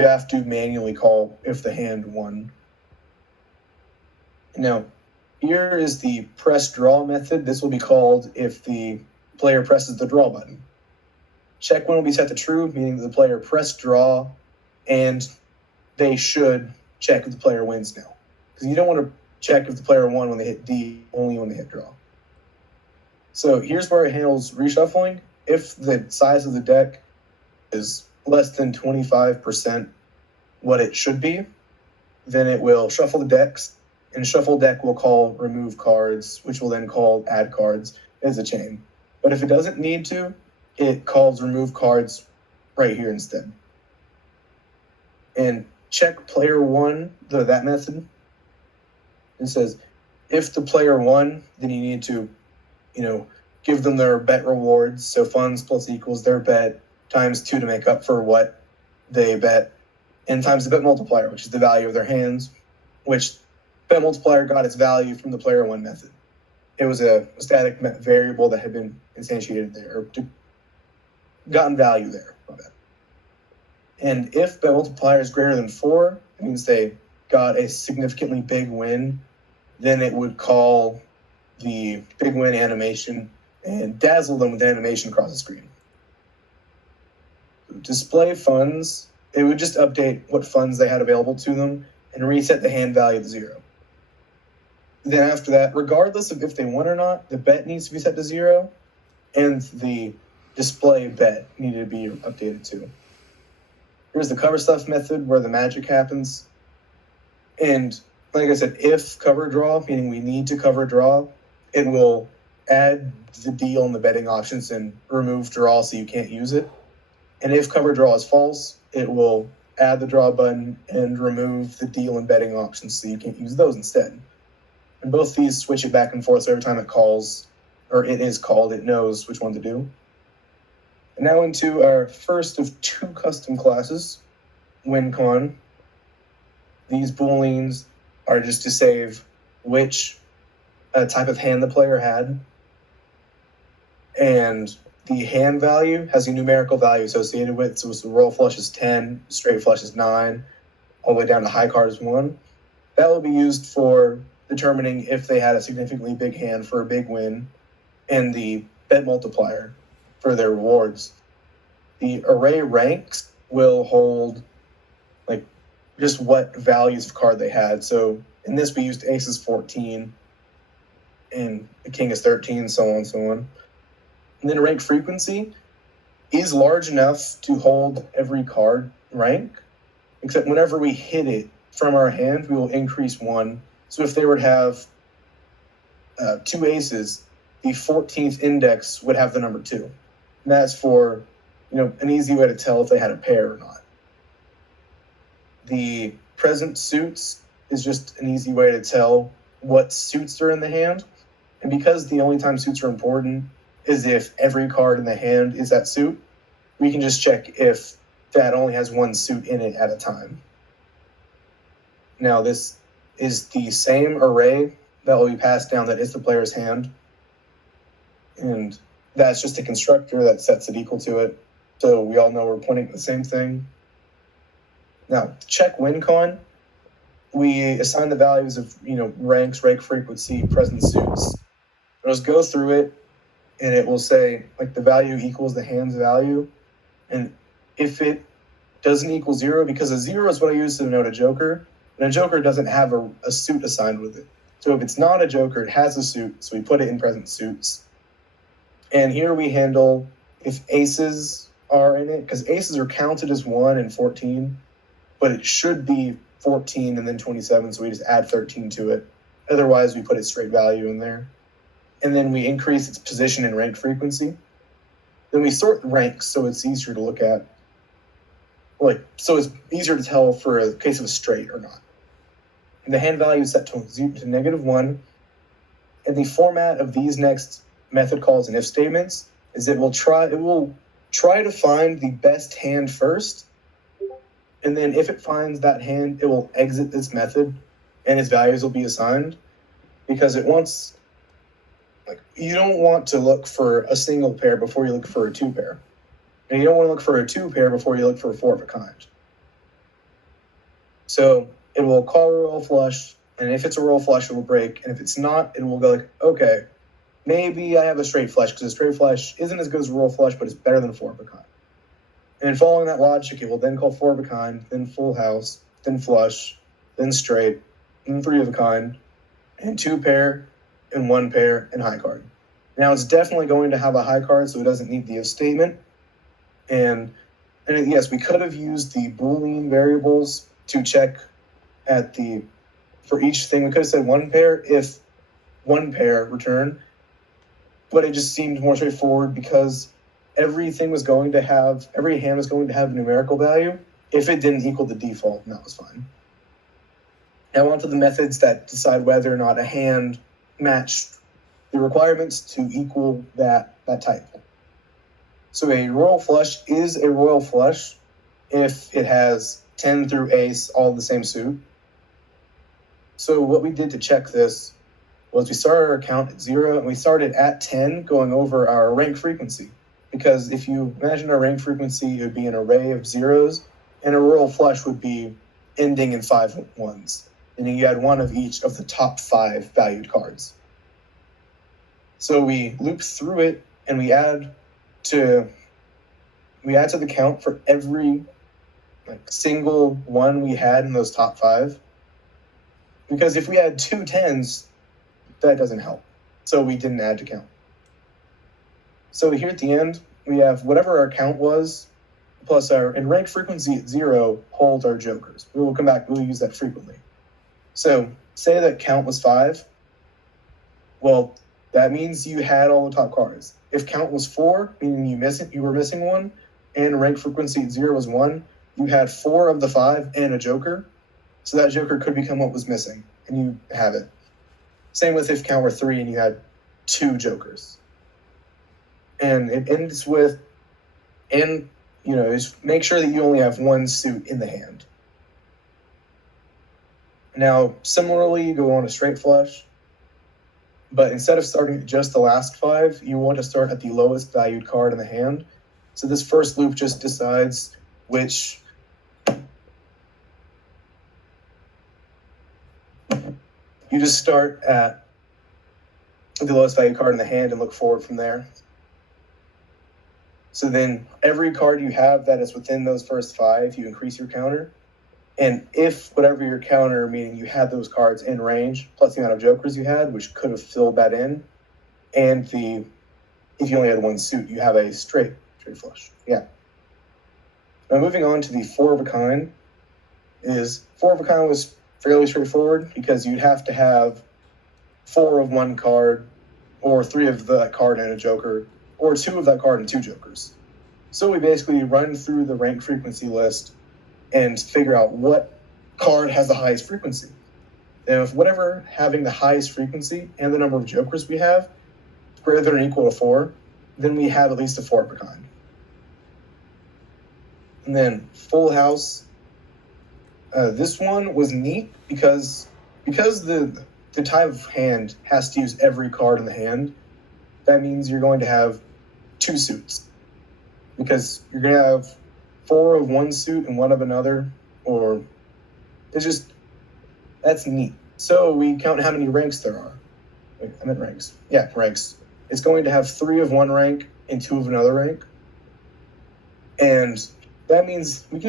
you have to manually call if the hand won. Now, here is the press draw method. This will be called if the player presses the draw button. Check win will be set to true, meaning that the player pressed draw, and they should check if the player wins now. Because you don't want to check if the player won when they hit D, only when they hit draw. So here's where it handles reshuffling. If the size of the deck is less than 25% what it should be, then it will shuffle the decks, and shuffle deck will call remove cards, which will then call add cards as a chain. But if it doesn't need to, it calls remove cards right here instead. And check player one, that method. It says, if the player won, then you need to, give them their bet rewards. So funds plus equals their bet times 2 to make up for what they bet, and times the bet multiplier, which is the value of their hands, which bet multiplier got its value from the player one method. It was a static variable that had been instantiated there, or gotten value there. And if bet multiplier is greater than 4, it means they got a significantly big win, then it would call the big win animation and dazzle them with animation across the screen. Display funds, it would just update what funds they had available to them and reset the hand value to 0. Then after that, regardless of if they won or not, the bet needs to be set to 0, and the display bet needed to be updated too. Here's the cover stuff method where the magic happens. And like I said, if cover draw, meaning we need to cover draw, it will add the deal in the betting options and remove draw so you can't use it. And if cover draw is false, it will add the draw button and remove the deal and betting options so you can't use those instead. And both these switch it back and forth, so every time it calls, or it is called, it knows which one to do. And now into our first of 2 custom classes, WinCon. These booleans are just to save which type of hand the player had. And the hand value has a numerical value associated with it. So the roll flush is 10, straight flush is 9, all the way down to high card is 1. That will be used for determining if they had a significantly big hand for a big win, and the bet multiplier for their rewards. The array ranks will hold just what values of card they had. So in this we used ace is 14 and the king is 13, so on and so on. And then rank frequency is large enough to hold every card rank, except whenever we hit it from our hand, we will increase 1. So if they were to have 2 aces, the 14th index would have the number 2. And that's for, an easy way to tell if they had a pair or not. The present suits is just an easy way to tell what suits are in the hand. And because the only time suits are important is if every card in the hand is that suit, we can just check if that only has 1 suit in it at a time. Now this is the same array that will be passed down that is the player's hand. And that's just a constructor that sets it equal to it. So we all know we're pointing at the same thing. Now, to check WinCon, we assign the values of, ranks, rank frequency, present suits. We'll just go through it, and it will say, the value equals the hand's value. And if it doesn't equal 0, because a 0 is what I use to denote a joker, and a joker doesn't have a suit assigned with it. So if it's not a joker, it has a suit, so we put it in present suits. And here we handle if aces are in it, because aces are counted as 1 and 14, but it should be 14 and then 27, so we just add 13 to it. Otherwise, we put its straight value in there. And then we increase its position and rank frequency. Then we sort the ranks so it's easier to look at. So it's easier to tell for a case of a straight or not. And the hand value is set to -1. And the format of these next method calls and if statements is it will try to find the best hand first. And then if it finds that hand, it will exit this method and its values will be assigned, because it wants, you don't want to look for a single pair before you look for a 2 pair. And you don't want to look for a 2 pair before you look for a 4 of a kind. So it will call royal flush, and if it's a royal flush, it will break, and if it's not, it will go like, okay, maybe I have a straight flush, because a straight flush isn't as good as a royal flush, but it's better than a four of a kind. And following that logic, it will then call four of a kind, then full house, then flush, then straight, then three of a kind, and two pair, and one pair, and high card. Now it's definitely going to have a high card, so it doesn't need the if statement. And yes, we could have used the Boolean variables to check for each thing. We could have said one pair if one pair return, but it just seemed more straightforward because every hand was going to have a numerical value if it didn't equal the default, and that was fine. Now on to the methods that decide whether or not a hand matched the requirements to equal that type. So a royal flush is a royal flush if it has 10 through ace, all the same suit. So what we did to check this was we started our count at 0, and we started at 10 going over our rank frequency. Because if you imagine a rank frequency, it would be an array of zeros, and a royal flush would be ending in 5 ones. And you had one of each of the top 5 valued cards. So we loop through it, and we add to the count for every single one we had in those top 5. Because if we had 2 10s, that doesn't help. So we didn't add to count. So here at the end, we have whatever our count was, plus in rank frequency at 0 holds our jokers. We will come back, we'll use that frequently. So say that count was 5. Well, that means you had all the top cards. If count was 4, meaning you were missing one, and rank frequency at 0 was 1, you had 4 of the 5 and a joker. So that joker could become what was missing, and you have it. Same with if count were 3 and you had 2 jokers. And it ends with, just make sure that you only have one suit in the hand. Now, similarly, you go on a straight flush, but instead of starting at just the last 5, you want to start at the lowest valued card in the hand. So this first loop just decides which you just start at the lowest value card in the hand and look forward from there. So then every card you have that is within those first 5, you increase your counter. And if whatever your counter, meaning you had those cards in range, plus the amount of jokers you had, which could have filled that in, and if you only had one suit, you have a straight flush. Yeah. Now moving on to the 4 of a kind, 4 of a kind was fairly straightforward because you'd have to have 4 of one card, or 3 of that card and a joker, or 2 of that card and 2 jokers. So we basically run through the rank frequency list and figure out what card has the highest frequency. And if whatever having the highest frequency and the number of jokers we have is greater than or equal to 4, then we have at least a 4 of a kind. And then full house. This one was neat because the type of hand has to use every card in the hand. That means you're going to have 2 suits, because you're going to have 4 of one suit and 1 of another, or that's neat. So we count how many ranks there are. Wait, I meant ranks. Yeah, ranks. It's going to have 3 of one rank and 2 of another rank. And that means we can